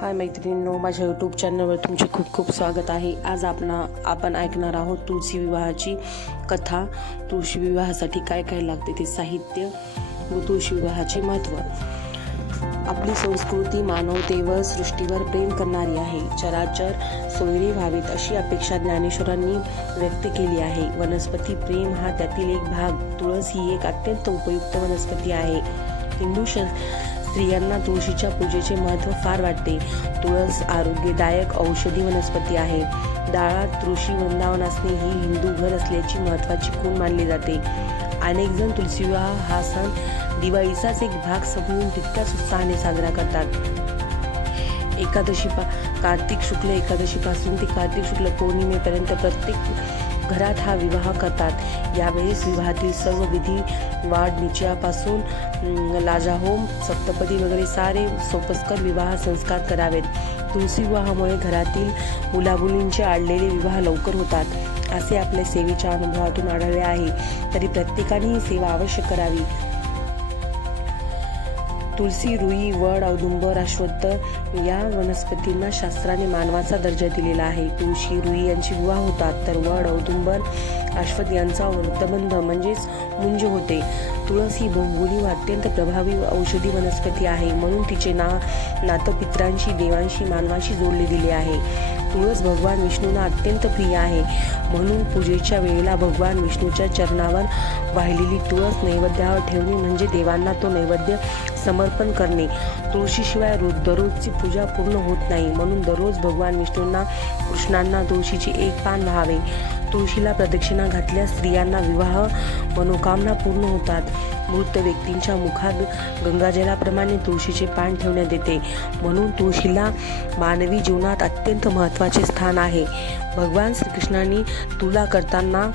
हाय मैत्रिणींनो माझ्या यूट्यूब चॅनलवर तुमचे खूप खूप स्वागत आहे. आज आपण आपण ऐकणार आहोत तुळशी विवाहाची कथा. तुळशी विवाहासाठी काय काय लागते ते साहित्य व तुळशी विवाहाचे महत्त्व आपली संस्कृती मानवतेवर सृष्टीवर प्रेम करणारी आहे. चराचर सोयरी व्हावीत अशी अपेक्षा ज्ञानेश्वरांनी व्यक्त केली आहे. वनस्पती प्रेम हा त्यातील एक भाग. तुळस ही एक अत्यंत उपयुक्त वनस्पती आहे. हिंदू श स्त्रियांना तुळशीच्या पूजेचे महत्त्व फार वाटते. तुळस आरोग्यदायक औषधी वनस्पती आहे. दाळात तुळशी वृंदावन असणे ही हिंदू घर असल्याची महत्त्वाची खूण मानली जाते. अनेक जण तुलसी विवाह हा सण दिवाळीचाच एक भाग समजून तितक्याच उत्साहाने साजरा करतात. एकादशी पा कार्तिक शुक्ल एकादशीपासून ते कार्तिक शुक्ल पौर्णिमेपर्यंत प्रत्येक घरात हा विवाह करतात. यावेळेस विवाहातील सर्व विधी वाढ निचयापासून लाजाहोम सप्तपदी वगैरे सारे सोपस्कर विवाह संस्कार करावेत. तुळशी विवाहामुळे घरातील मुलामुलींचे आडलेले विवाह लवकर होतात. असे आपल्या सेवेच्या अनुभवातून आढळले आहे. तरी प्रत्येकाने ही सेवा अवश्य करावी. तुळसी रुई वड औदुंबर अश्वत्थ या वनस्पतींना शास्त्राने मानवाचा दर्जा दिलेला आहे. तुळशी रुई यांचे विवाह होतात तर वड औदुंबर अश्वत यांचा वृत्तबंध म्हणजेच मुंज होते. तुळस ही बहुगुणी व अत्यंत प्रभावी व औषधी वनस्पती आहे. म्हणून तिचे ना नातं पित्रांशी देवांशी मानवाशी जोडले दिले आहे. तुळस भगवान विष्णूंना अत्यंत प्रिय आहे. म्हणून पूजेच्या वेळेला भगवान विष्णूच्या चरणावर वाहिलेली तुळस नैवेद्यावर ठेवणे म्हणजे देवांना तो नैवेद्य समर्पण करणे. तुळशीशिवाय रोज दररोजची पूजा पूर्ण होत नाही. म्हणून दररोज भगवान विष्णूंना कृष्णांना तुळशीचे एक पान व्हावे. तुळशीला प्रदक्षिणा घातल्या स्त्रियांना विवाह मनोकामना पूर्ण होतात. मृत व्यक्तींच्या मुखात गंगाजलाप्रमाणे तुळशीचे पान ठेवण्यात येते. म्हणून तुळशीला मानवी जीवनात अत्यंत महत्त्वाचे स्थान आहे. भगवान श्रीकृष्णांनी तुला करताना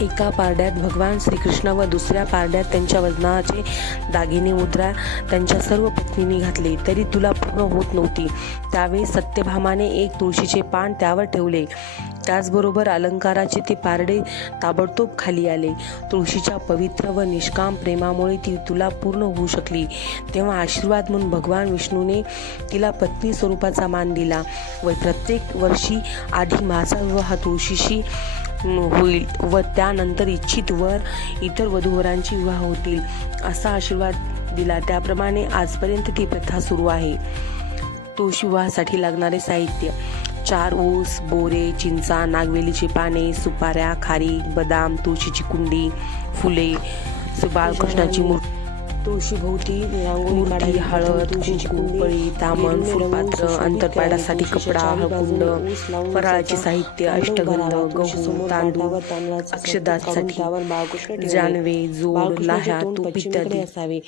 एका पारड्यात भगवान श्रीकृष्ण व दुसऱ्या पारड्यात त्यांच्या वजनाचे दागिने मुद्रा त्यांच्या सर्व पत्नींनी घातले. तरी तुला पूर्ण होत नव्हती. त्यावेळी सत्यभामाने एक तुळशीचे पान त्यावर ठेवले. त्याचबरोबर अलंकाराचे ते पारडे ताबडतोब खाली आले. तुळशीच्या पवित्र व निष्काम प्रेमामुळे ती तुला पूर्ण होऊ शकली. तेव्हा आशीर्वाद म्हणून भगवान विष्णूने तिला पत्नी स्वरूपाचा मान दिला व प्रत्येक वर्षी आधी माझा विवाह तुळशीशी होईल व त्यानंतर इच्छित वर इतर वधूवरांची विवाह होतील असा आशीर्वाद दिला. त्याप्रमाणे आजपर्यंत ती प्रथा सुरू आहे. तुळशी विवाहासाठी लागणारे साहित्य. चार ऊस बोरे चिंचा नागवेलीची पाने सुपाऱ्या खारी बदाम तुळशीची कुंडी फुले सुबाळकृष्णाची मूर्ती. तुळशी भोवती मूर्ती हळद कुंकू पळी तामण फुलपात्र अंतरपाडासाठी कपडा हळकुंड फराळाचे साहित्य अष्टगंध गहू तांदूळ अक्षदासाठी जानवे जोड लाह्या तूप इत्यादी. असावे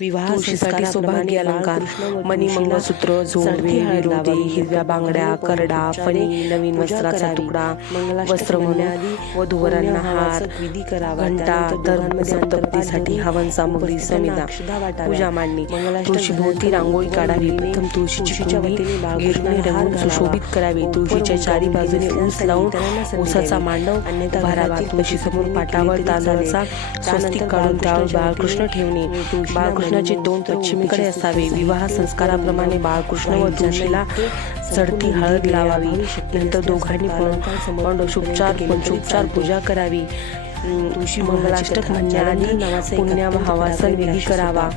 विवाह संस्कारासाठी सौभाग्य अलंकार मणी मंगळसूत्र जोडवे विरोधे हिरव्या बांगड्या करडा फणी नवीन वस्त्राचा तुकडा वस्त्र म्हणून वधूवरांना हार विधी करावा. घंटा तर सप्तपदीसाठी हवन सामग्री समिधा पूजा मांडणी. तुळशी भोवती रांगोळी काढावी. प्रथम तुळशीची कुंडी गिरणी रंगून सुशोभित करावी. तुळशीच्या चारी बाजूने ऊस लावून ऊसाचा मांडव भरावा तुळशी समोर पाटावर तांदळाचा स्वस्तिक काढून त्यावर बाळकृष्ण ठेवणे. बाळकृष्णाचे तोंड पश्चिमेकडे असावे. विवाह संस्काराप्रमाणे बाळकृष्ण व तुळशीला चढती हळद लावावी. नंतर दोघांनी पंडोषोपचार पंचोपचार पूजा करावी. तुळशी मंगलाष्टक म्हणण्याआधी पुण्या भावासन विधी करावा.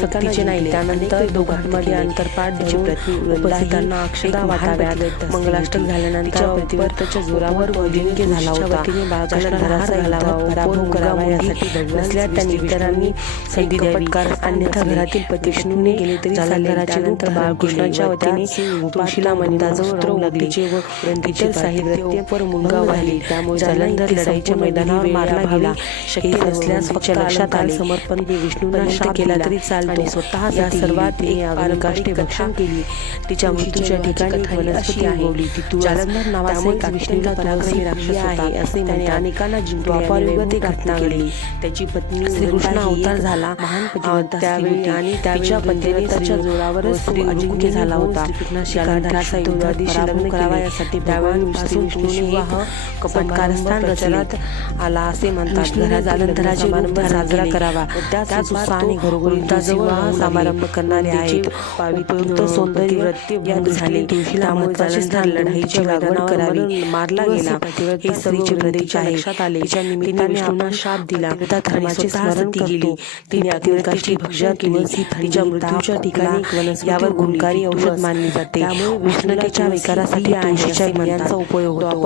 सक्तीचे नाही त्यानंतर दोघांमध्ये अंतरपाठ धरून उपस्थितांना अक्षदा वाटाव्यात मंगलाष्टक झाल्यानंतर पतिव्रताच्या जोरावर झाला होता. हार घालावा पराभव करावा यासाठी नसल्या त्यांनी इतरांनी संधी द्यावी. अन्यथा घरातील पती विष्णूने गेले तरी घराचे रूप बाळकृष्णाच्या वतीने तुळशीला व इतर साहित्य पर मुलगा वाहिले त्यामुळे जालंधर लढाईच्या मैदानावर मारला गेला शक्य नसल्यास फक्त लक्षात आले समर्पण विष्णूंना शाप केला. तरी चालतो. स्वतः या सर्वात पारकाष्ठे भक्षण केली. तिच्या मृत्यूच्या ठिकाणी वनस्पती उगवली ती नावाचा विष्णूला पराक्रमी राक्षस आहे असे त्याने अनेकांना जिंकले ते घटना घडली त्याची पत्नी श्रीकृष्ण अवतार झाला. महान त्यावेळी आणि त्याच्या पत्नीने त्याच्या जोरावरच श्री अजिंक्य झाला होता. श्रीकृष्णाशी लग्न करावा यासाठी त्यावेळी विष्णूने विवाह कपट कारस्थान रचनात आला असे म्हणतात घरात अलंकाराचे समारंभ साजरा. करावा त्याच उत्साहाने घरोघरी विवाह लागले. समारंभ करणारे आहेत उपयुक्त सौंदर्य झाले. त्यामुळे स्थान तिची लागवड करावी मारला गेला हे स्त्रीचे प्रतीक आहे. तिच्या निमित्ताने आपण शाप दिला धर्माचे स्मरण. गेली तिने पूजा भक्षा केली. तिच्या मृत्यूच्या ठिकाणी यावर. गुणकारी औषध. मानली जाते त्यामुळे उष्णतेच्या विकारासाठी तुळशीच्या बियांचा. उपयोग होतो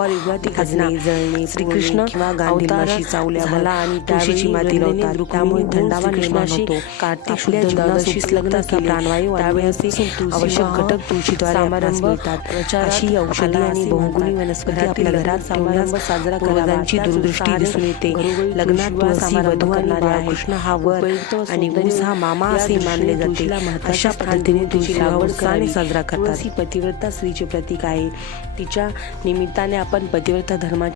खाजणे, घटना. जळणे श्रीकृष्ण किंवा गांधी माशी चावल्यावर झाला आणि तुळशीची त्यावेळी माती लावतात. त्यामुळे थंडावा निर्माण होतो. कार्तिक शुद्ध द्वादशीस लग्न केले. प्राणवायू आवश्यक घटक तुळशीद्वारे मिळतात. अशी औषधी आणि बहुगुणी. वनस्पती आपल्या लग्न घरात ठेवण्यास साजरा त्याच दूरदृष्टी दिसून येते. लग्नात तुळसी वधू बाळकृष्ण हा वर आणि ऊस हा मामा असे मानले जाते. अशा पद्धतीने तुळशी लागवड करावी. साजरा करतात. ही पतिव्रता स्त्रीचे प्रतीक आहे. तिच्या निमित्ताने आपण पतिव्रता धर्माची